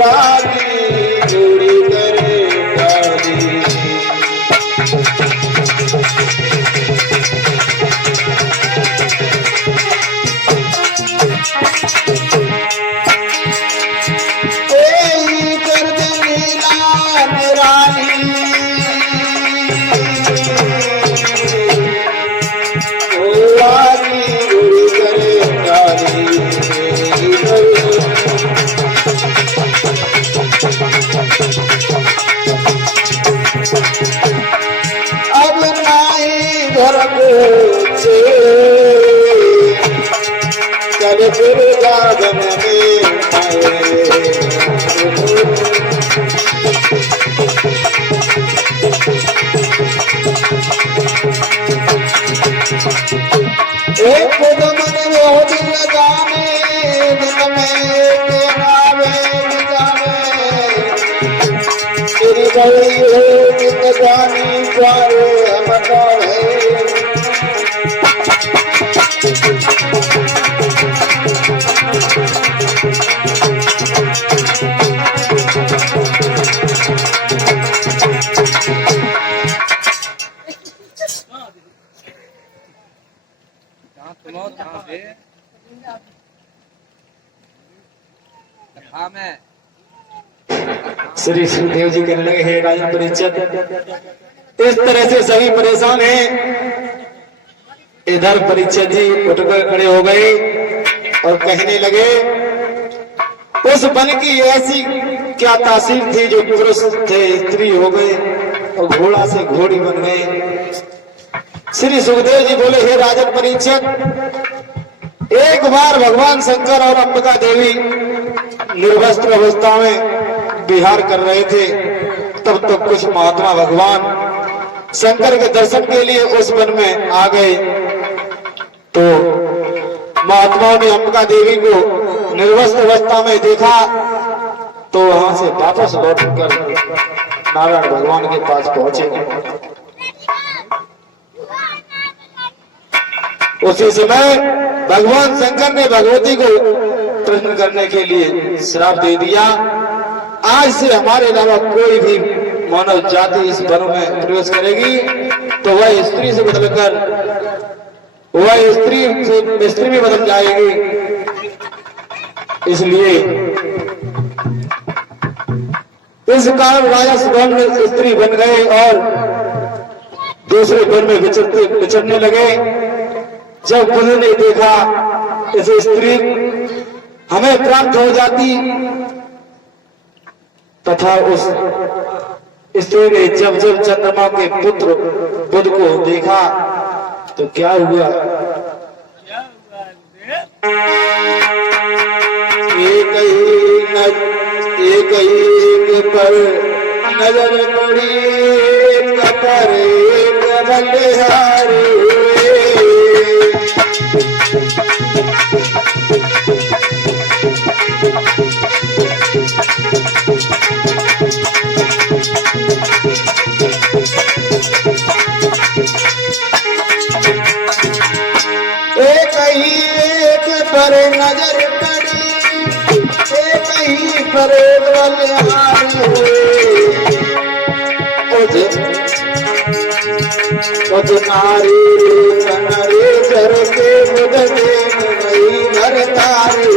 रागी जोड़ी करे डाली। कर दे नीलान रानी रागी जोड़ी करे डाली। अब नाई घर से चल फिर जागन में एक खुद मन रोज लगाने दिन में तेरावे तेरी बड़ी है जानी प्यारे हमका है। श्री सुखदेव जी कहने लगे, हे राजन परीक्षित, इस तरह से सभी परेशान हैं। इधर परीक्षित जी उठकर खड़े हो गए और कहने लगे, उस वन की ऐसी क्या तासीर थी जो पुरुष थे स्त्री हो गए और घोड़ा से घोड़ी बन गए। श्री सुखदेव जी बोले, हे राजन परीक्षित, एक बार भगवान शंकर और अंबिका देवी निर्वस्त्र अवस्था में विहार कर रहे थे। तब तो कुछ महात्मा भगवान शंकर के दर्शन के लिए उस वन में आ गए। तो महात्माओं ने अंबिका देवी को निर्वस्त्र अवस्था में देखा तो वहां से वापस लौटकर नारायण भगवान के पास पहुंचे। उसी समय भगवान शंकर ने भगवती को प्रश्न करने के लिए श्राप दे दिया, आज से हमारे अलावा कोई भी मानव जाति इस वन में प्रवेश करेगी तो वह स्त्री से बदलकर वह स्त्री में बदल जाएगी। इसलिए इस कारण राजा सुबह स्त्री बन गए और दूसरे वन में विचरने लगे। जब उन्होंने देखा इसे स्त्री हमें प्राप्त हो जाती, तथा उस स्त्री ने जब जब चंद्रमा के पुत्र बुध को देखा तो क्या हुआ, एक ही पर नजर पड़ी कपर बलिहारी एक पर नजर पड़ी एक ही पर बलिहारी उज नारी कनरे जर के बुध देन नहीं घर तारी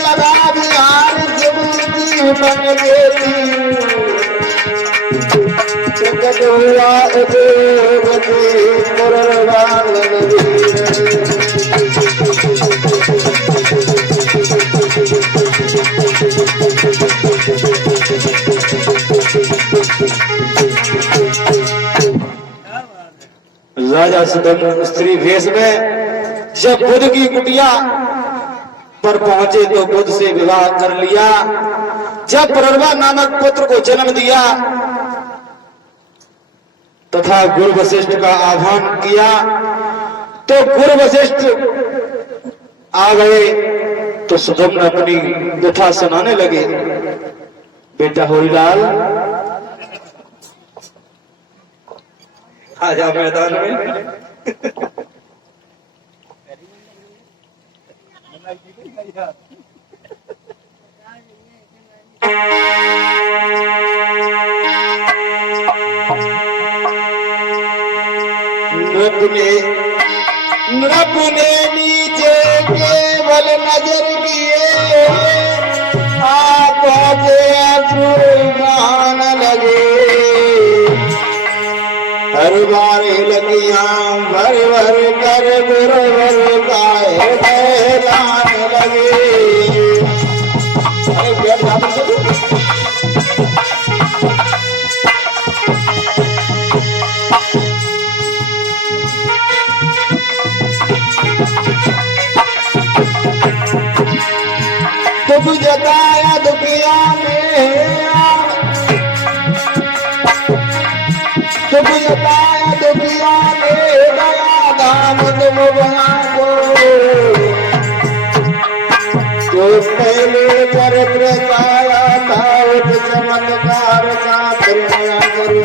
लगा बिहार जबूती बन गई जगत हुआ राजा सुदर्शन स्त्री वेश में जब बुध की कुटिया पर पहुंचे तो बुध से विवाह कर लिया। जब प्ररवा नामक पुत्र को जन्म दिया तथा गुरु वशिष्ठ का आह्वान किया तो गुरु वशिष्ठ आ गए तो सुदम्न अपनी व्यथा सुनाने लगे। बेटा होरीलाल आ जा मैदान में। नृप ने नीचे केवल नजर किए, आंखों से अश्रु बहान लगे। हर बार लगियां भर भर कर गुरवर गाए बहलान लगे। अरे प्यार नाम से दुख जताया दुखिया में, दुख जताया दुखिया में, दया दाम तुम बना को। जो पहले पर प्रचाया था उस चमत्कार का प्रेरणा करो।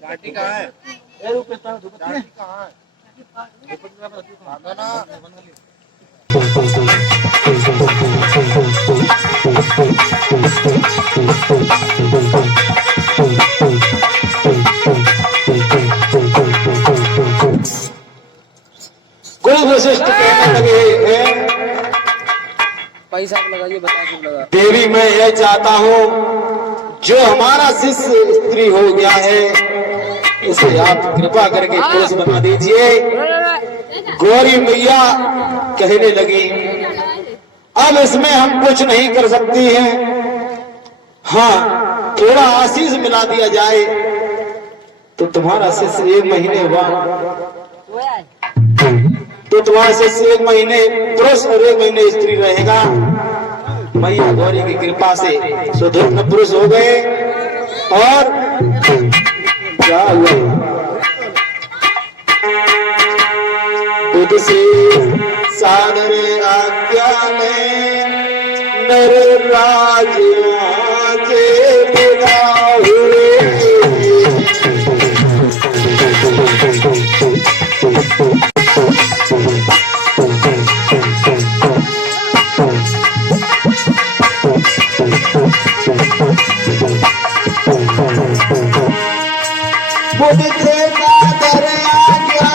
गाड़ी कहाँ है? गाड़ी कहाँ है? गुरु वशिष्ठ कहने लगे, पैसा लगाइए, बता के लगा। देवी मैं यह चाहता हूँ जो हमारा शिष्य स्त्री हो गया है इसे आप कृपा करके पुरुष बना दीजिए। गौरी मैया कहने लगी अब इसमें हम कुछ नहीं कर सकती हैं, हाँ थोड़ा आशीष मिला दिया जाए तो तुम्हारा शिष्य 1 महीने तो तुम्हारा शिष्य 1 महीने पुरुष और 1 महीने स्त्री रहेगा। मैया गौरी की कृपा से सुदृढ़ पुरुष हो गए। और क्या हुआ बुद्ध से सादर आज्ञा ने नर राज्यों से विदा हुए। बुद्ध से सादर आज्ञा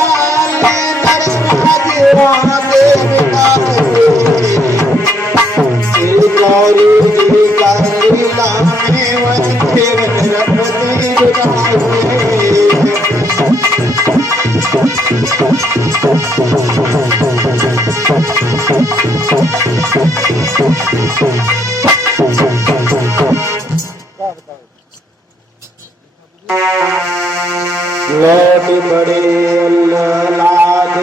ने नर राज्यों से विदा हुए। गौरी जी का लीला में वन केवल रपति विदा हुए। लौट बड़े लाद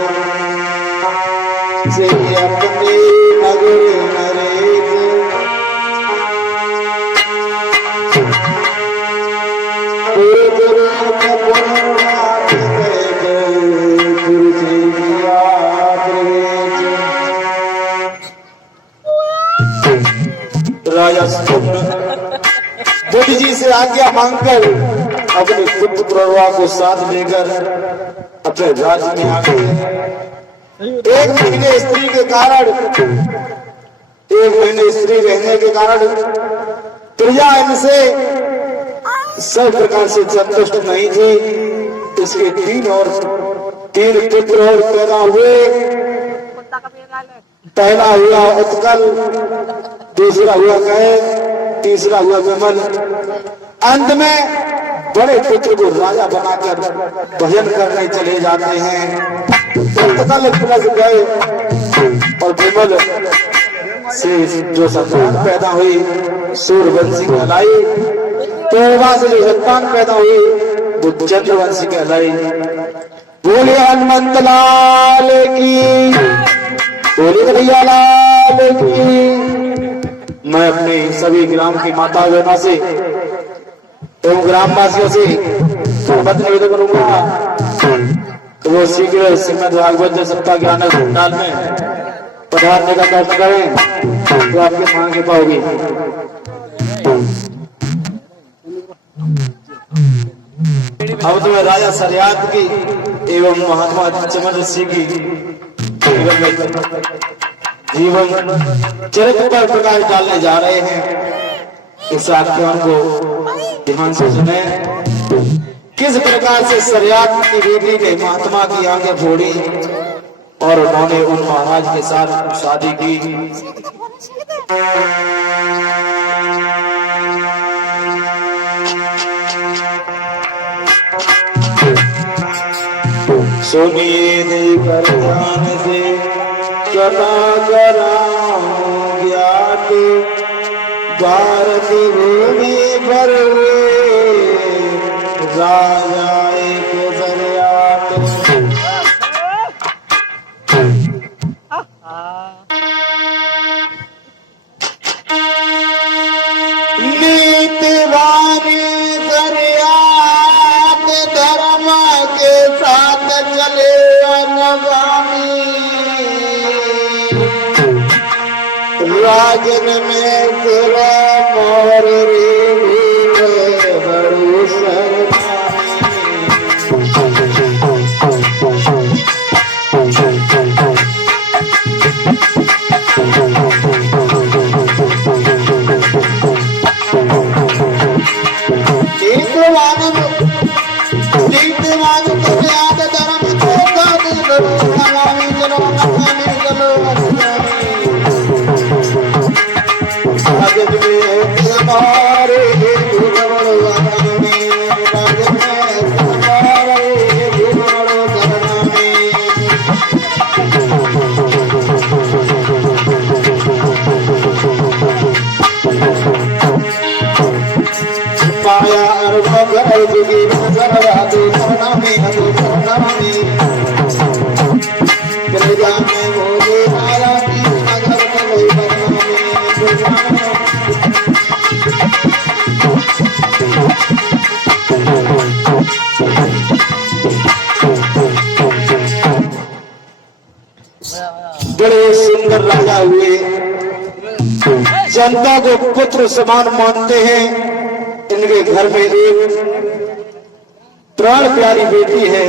से अपने नगर नरेश। गुरु राजा बुद्ध जी से आज्ञा मांगकर अपने पुत्र प्रवा को साथ लेकर अपने राज्य में आ गए। 1 महीने स्त्री के कारण 1 महीने स्त्री रहने के कारण प्रजा इनसे सब प्रकार से संतुष्ट नहीं थी। इसके 3 पुत्र और पैदा हुए। पहला हुआ उत्कल, दूसरा हुआ कह, तीसरा हुआ विमल। अंत में बड़े पुत्र को राजा बनाकर भजन करने चले जाते हैं। उत्कल प्लस गए और विमल से जो संतान पैदा हुई सूर्यवंशी कहलाई। तोरवा से जो संतान पैदा हुई वो चंद्रवंशी कहलाई। बोले हनुमंत लाल की, बोले कन्हैया लाल की। मैं अपने सभी ग्राम की माता बहनों से एवं ग्रामवासियों से मत निवेदन करूंगा तो वो शीघ्र श्रीमद भागवत सप्ताह ज्ञान पंडाल में पधारने का प्रयत्न करें तो आपकी मांग कृपा होगी। अब तो राजा सरियात की एवं महात्मा चमन सिंह की जीवन चरित्र पर प्रकाश डालने जा रहे हैं। इस आख्यान को ध्यान से सुने। किस प्रकार से सरियात की बेटी ने महात्मा की आंखें फोड़ी और उन्होंने उन महाराज के साथ शादी की। सुनिए देकर ध्यान से कथा कराऊं ज्ञात भारत भूमि पर राजा एक सरियात। नीतिवान सरियात धर्म के साथ चले अनुगामी राजन में तेरा मोर रे बड़ू बड़े सुंदर राजा हुए। जनता को पुत्र समान मानते हैं। इनके घर में एक प्राण प्यारी बेटी है।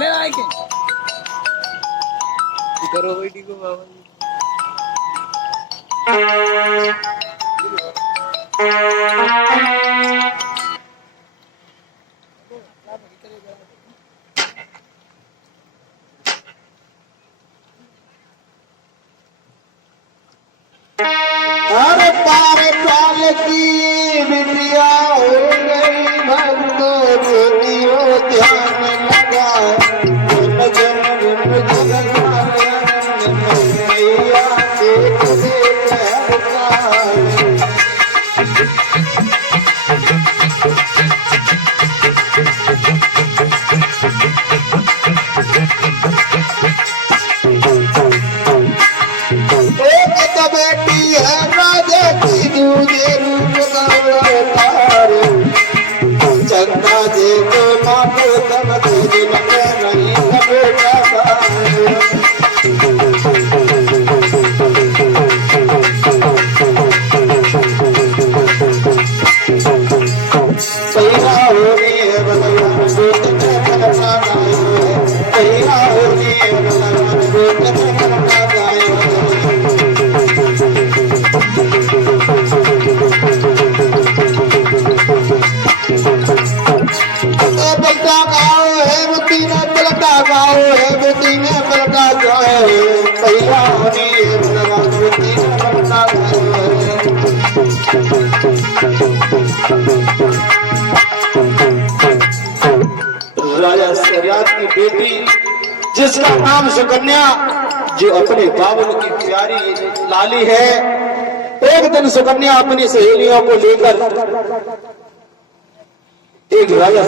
ले आए के करो बेटी को बाबा हर पार पाल की बिटिया हो गई भक्तों ज्योतियों ध्यान लगा जन जन जन मैया देख देख बेटी है राजे की दूजे रूप अवतार चंदा जे को मापो तब दिल में नहीं बेटा पैरा होनी है भगवान बेट में करना गायो पैरा होनी है भगवान बेट में करना गायो बलका गाओ है मती ने बलका गाओ है बेटी ने बलका गाओ है पैरा होनी है भगवान बेटी ने बलका गाओ राजा शहरयार की बेटी जिसका नाम सुकन्या, जो अपने बाबुल की प्यारी लाली है। एक दिन सुकन्या अपनी सहेलियों को लेकर एक राजा